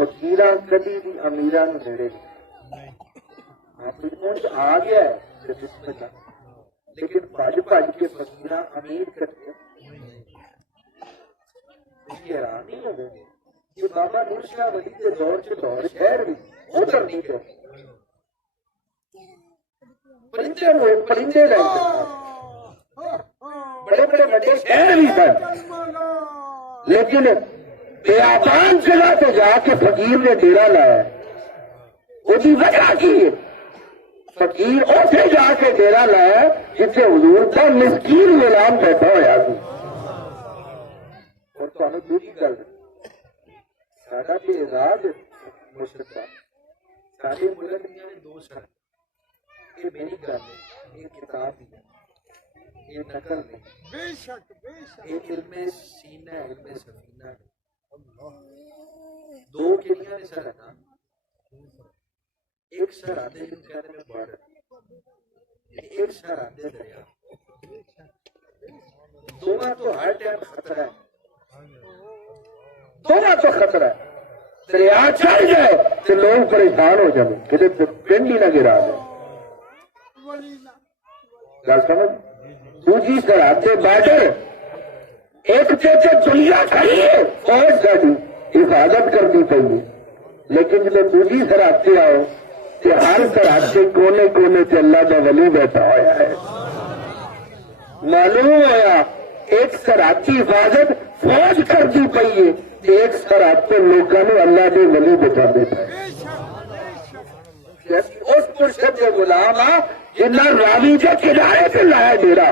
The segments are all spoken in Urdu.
فقیراں کدی بھی امیراں نوں نیڑے نہیں آ گیا ہے لیکن بھج کے فقیراں امیر کرتے حیران نہیں ہو گئے کہ بابا نور شاہ ولی کے دور سے دور شہر بھی وہ کرنی ہے پرندے رہتے بڑے بڑے بڑے شہر بھی سن لیکن بیابان جگہ سے جا کے فقیر نے ڈیرا لایا وہ وجہ کی ہے فقیر اسے جا کے ڈیرا لایا جسے حضور کا مسکین غلام بیٹھا ہوا سی اور تمہیں دوسری گل ساڈا تو اعزاز مشرف سارے ملک دیا نے دو سر یہ میری گل ہے یہ کتاب ہی ہے یہ نقل نہیں یہ علم سینہ ہے علم سفینہ ہے دو کلیاں نے سر ہے ایک سر آدھے جن کہنے میں بڑھ ایک سر آدھے دریا دونوں تو ہر ٹائم خطرہ ہے دونوں تو خطرہ ہے دریا چڑھ جائے تو لوگ پریشان ہو جائیں کسی پنڈ ہی نہ گرا دیں گل سمجھ دوسری سرحد سے بارڈر ایک سے دنیا کھڑی ہے فوج ساری حفاظت کرنی چاہیے لیکن جب دوسری سرحد سے آؤ کہ ہر سرحد کے کونے کونے سے اللہ کا ولی بیٹھا ہوا ہے معلوم ہوا ایک سرحد کی حفاظت فوج کرتی پئی ہے ایک سرحد پہ لوگوں نے اللہ کے ولی بچا دیتا ہے اس مرشد کے غلام جنہ راوی کے کنارے سے لایا ڈیرا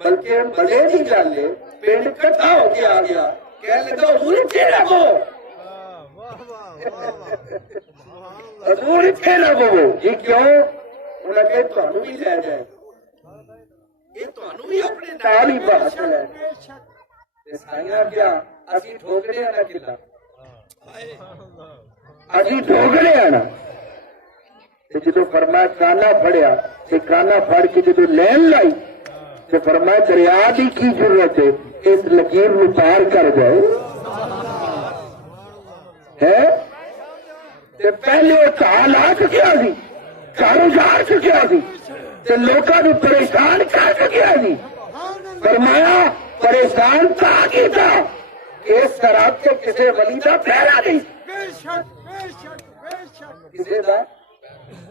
بلکہ ہم بڑے نہیں جانے پنڈ کٹھا ہو کے آ گیا کہنے لگا حضور اتنے لگو حضور اتنے لگو یہ کیوں انہیں کہ تمہیں بھی لے جائے یہ تمہیں بھی اپنے نال ہی بحث لے سائیاں کیا اسی ٹھوکنے آنا کلا اسی ٹھوکنے آنا جدو فرمایا کانا پھڑیا کانا پھڑ کے جدو لین لائی تو فرمایا دریا کی ضرورت ہے اس لکیر میں پار کر جائے پہلے وہ کال آ چکیا سی کاروبار چکیا سی لوگوں نے پریشان کر چکیا سی فرمایا پریشان تھا کی تھا اس طرح سے کسی ولی کا پہرا نہیں کسی کا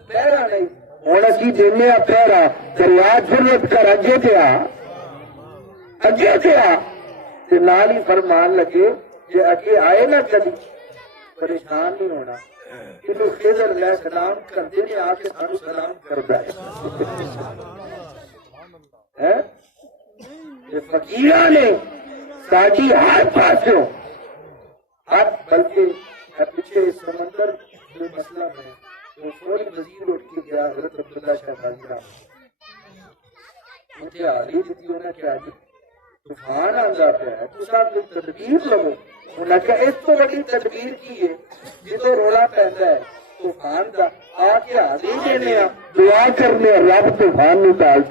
پہرا نہیں ہوں اسی دینے پہرا دریا ضرورت کر اگے سے آ نال ہی فرمان لگے جی اگے آئے نہ کبھی پریشان نہیں ہونا کہ خضر علیہ السلام کرتے نے آ کے سانو سلام کرتا ہے فقیراں نے ساڈی ہر پاسوں ہر بلکہ پیچھے سمندر جو مسئلہ ہے وہ فوری وزیر اٹھ کے گیا حضرت عبداللہ شاہ غازی مجھے حالی دیتی ہونا کیا جی طوفان آندا پیا ہے تو صاحب کوئی تدبیر لو انہوں نے کہا اس تو بڑی تدبیر کی ہے جدو رولا پہنتا ہے طوفان کا آ کے حالی دینے دعا کرنے رب طوفان نکال